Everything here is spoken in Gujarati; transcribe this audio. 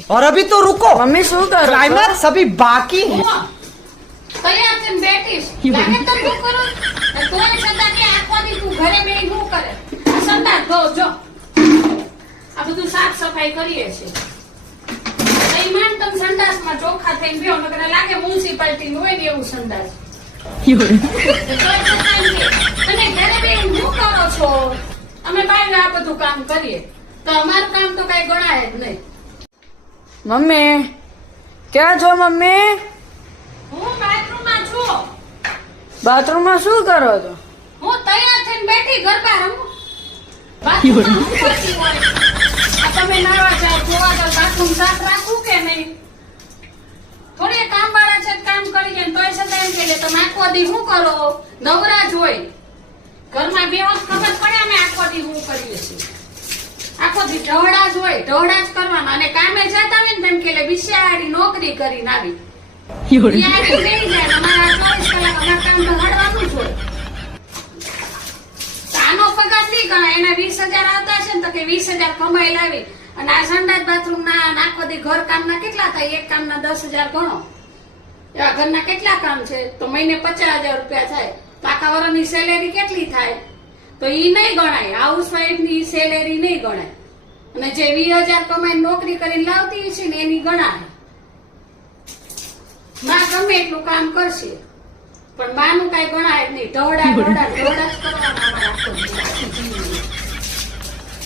और अभी तो रुको मम्मी શું કરો છો? क्लाइमैक्स अभी बाकी है તૈયાર થઈને બેઠીશ લાગે તો શું કરું તોય છતાં કે આખો દી તું ઘરે બેહી શું કરે આ સંડાસ ધો જો આ બધું સાફ સફાઈ કરીએ છે તઈ માન તમ સંડાસમાં ચોખ્ખા થઈને બેહો નકર લાગે મ્યુનિસિપાલિટી નું હોય ને એવું સંડાસ તોય છતાં એમ કે, તમે ઘરે બેહી શું કરો છો અમે બહાર આ બધું કામ કરીએ તો અમારું કામ તો કઈ ગણાય જ નહીં મમ્મી ક્યાં છો મમ્મી? હું બાથરૂમમાં છું બાથરૂમમાં શું કરો છો? હું તૈયાર થઈને બેઠી ગરબા રમું બાથરૂમમાં હું કરતી હોય આ તમે નાવા જાઓ ધોવા જાઓ બાથરૂમ સાફ રાખું કે નહીં થોડી કામવાળા છે તો કામ કરી જાય તોય છતાં એમ કે તમે આખો દી શું કરો નવરા જ હોય ઘરમાં બે વખત ખબર પડે અમે આખો દી શું કરીએ છીએ આખો દી ઢવડા જ હોય ઢવડા જ કરવાના અને કામે જતા હોય ને તેમ કે બિચારી નોકરી કરીને આવી બિચારી બેસી જાય અમારા 24 કલાક અમારા કામ તો હળવાનું જ હોય આનો પગાર નહીં ગણાય એના 20,000 આવતા છે ને તો કે 20,000 કમાઈ લાવી અને આ સંડાસ બાથરૂમ ના આખો દી ઘર કામના કેટલા થાય એક કામના 10,000 ગણો એવા ઘરના કેટલા કામ છે તો મહિને 50,000 રૂપિયા થાય તો આખા વર્ષની સેલેરી કેટલી થાય તો ઈ નહીં ગણાય હાઉસવાઈફ ની સેલેરી નહીં ગણાય અને જે 20,000 કમાઈને નોકરી કરીને લાવતી છે ને એની ગણાય માં ગમે એટલું કામ કરશે પણ માનું કઈ ગણાય જ નહીં ઢવડા જ કરવાના અમારા આખો દિવસ.